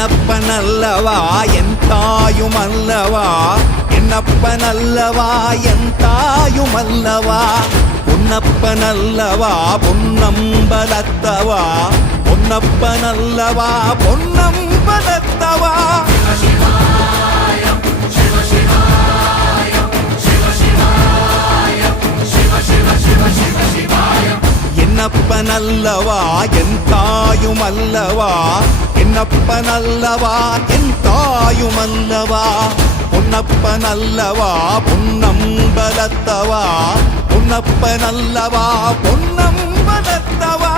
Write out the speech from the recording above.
என்னப்பனல்லவா என் தாயுமல்லவா, என்னப்பனல்லவா என் தாயுமல்லவா, பொன்னப்பனல்லவா பொன்னம்பலத்தவா, பொன்னப்பனல்லவா பொன்னம்பலத்தவா. என்னப்பனல்லவா என் தாயுமல்லவா, என்னப்பனல்லவா என் தாயுமல்லவா, பொன்னப்பனல்லவா பொன்னம்பலத்தவா, பொன்னப்பனல்லவா பொன்னம்பலத்தவா.